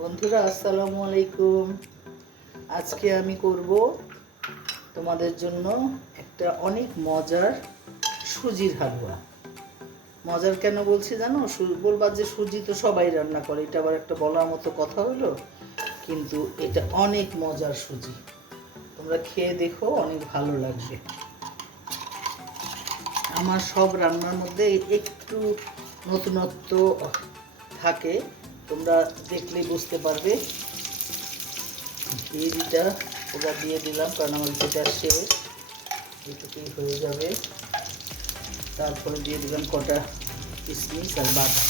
বন্ধুরা আসসালামু আলাইকুম। আজকে আমি করব তোমাদের জন্য একটা অনেক মজার সুজির হালুয়া। মজার কেন বলছি জানো? বলবা যে সুজি তো সবাই রান্না করে, এটা আবার একটা বলার মতো কথা হলো, কিন্তু এটা অনেক মজার সুজি। তোমরা খেয়ে দেখো, অনেক ভালো লাগবে। আমার সব রান্নার মধ্যে একটু নতুনত্ব থাকে, তোমরা দেখলেই বুঝতে পারবে। ঘিটা ওটা দিয়ে দিলাম, কারণ আমার ঘিটা শেষ, এটুকুই হয়ে যাবে। তারপরে দিয়ে দিলাম কটা কিশমিশ আর বাদাম।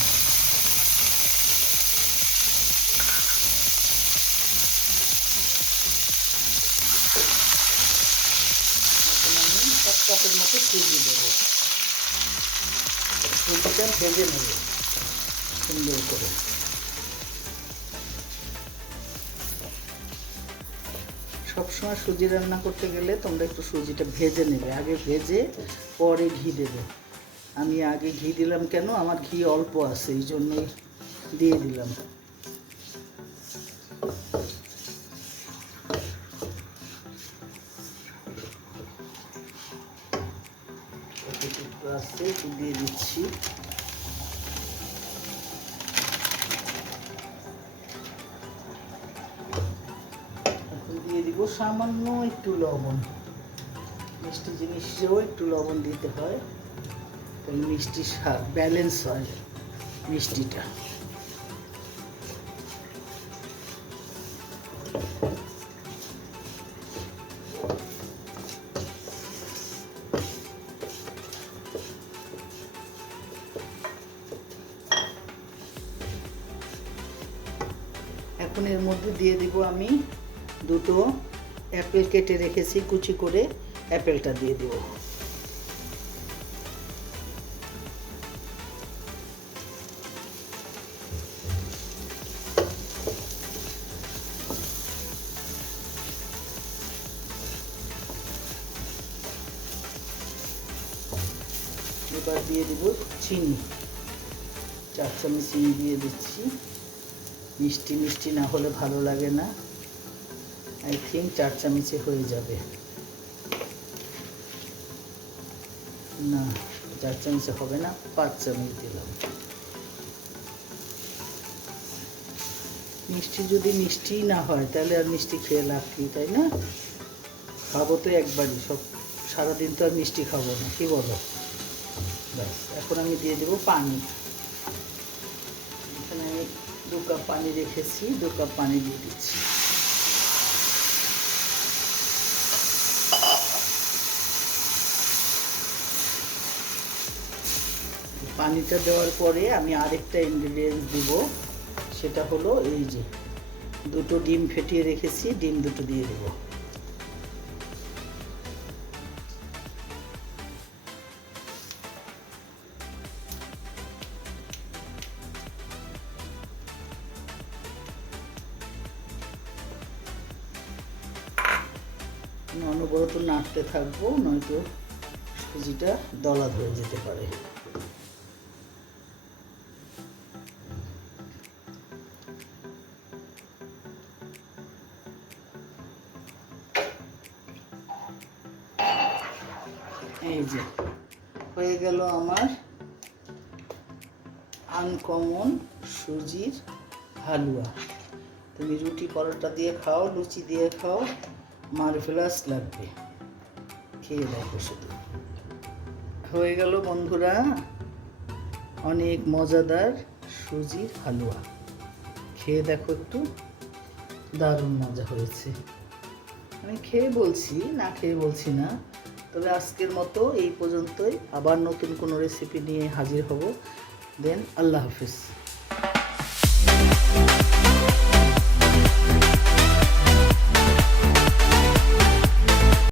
এখন আমি 1 কাপের মতো সুজি দেবো। সুজিটা ভেজে নেব সুন্দর করে। সবসময় সুজি রান্না করতে গেলে তোমরা একটু সুজিটা ভেজে নেবে, আগে ভেজে পরে ঘি দেবে। আমি আগে ঘি দিলাম কেন, আমার ঘি অল্প আছে, এই জন্যই দিয়ে দিলাম। আসছে একটু দিয়ে দিচ্ছি। এখন দিয়ে দিব সামান্য একটু লবণ। মিষ্টি জিনিসেও একটু লবণ দিতে হয়, তাহলে মিষ্টির স্বাদ ব্যালেন্স হয় মিষ্টিটা। এখন এর মধ্যে দিয়ে দিব আমি দুটো অ্যাপেল কেটে রেখেছি কুচি করে, অ্যাপেলটা দিয়ে দেব। এবার দিয়ে দেব চিনি, 4 চামচ চিনি দিয়ে দিচ্ছি। মিষ্টি মিষ্টি না হলে ভালো লাগে না, আই থিঙ্ক 4 চামচে হয়ে যাবে। না, 4 চামচে হবে না, 5 চামচ দিলাম। মিষ্টি যদি মিষ্টি না হয় তাহলে আর মিষ্টি খেয়ে লাভ কি, তাই না? খাবো তো একবারই, সব সারাদিন তো আর মিষ্টি খাবো না, কি বলো? ব্যাস, এখন আমি দিয়ে দেবো পানি। এখানে আমি 2 কাপ পানি রেখেছি, 2 কাপ পানি দিয়ে দিচ্ছি। পানিটা দেওয়ার পরে আমি আরেকটা ইনগ্রিডিয়েন্টস দিব, সেটা হলো এই যে 2টো ডিম ফেটিয়ে রেখেছি, ডিম 2টো দিয়ে দেব। অনবরত নাড়তে থাকবো, নয়তো সুজিটা দলা ধরে যেতে পারে। এই যে হয়ে গেল আমার আনকমন সুজির হালুয়া। তুমি রুটি পরোটা দিয়ে খাও, লুচি দিয়ে খাও, মারভেলাস লাগবে। খেয়ে দেখো শুধু। হয়ে গেল বন্ধুরা অনেক মজাদার সুজির হালুয়া। খেয়ে দেখো একটু, দারুণ মজা হয়েছে। আমি খেয়ে বলছি, না খেয়ে বলছি না। তবে আজকের মতো এই পর্যন্তই, আবার নতুন কোনো রেসিপি নিয়ে হাজির হব। দেন আল্লাহ হাফিজ।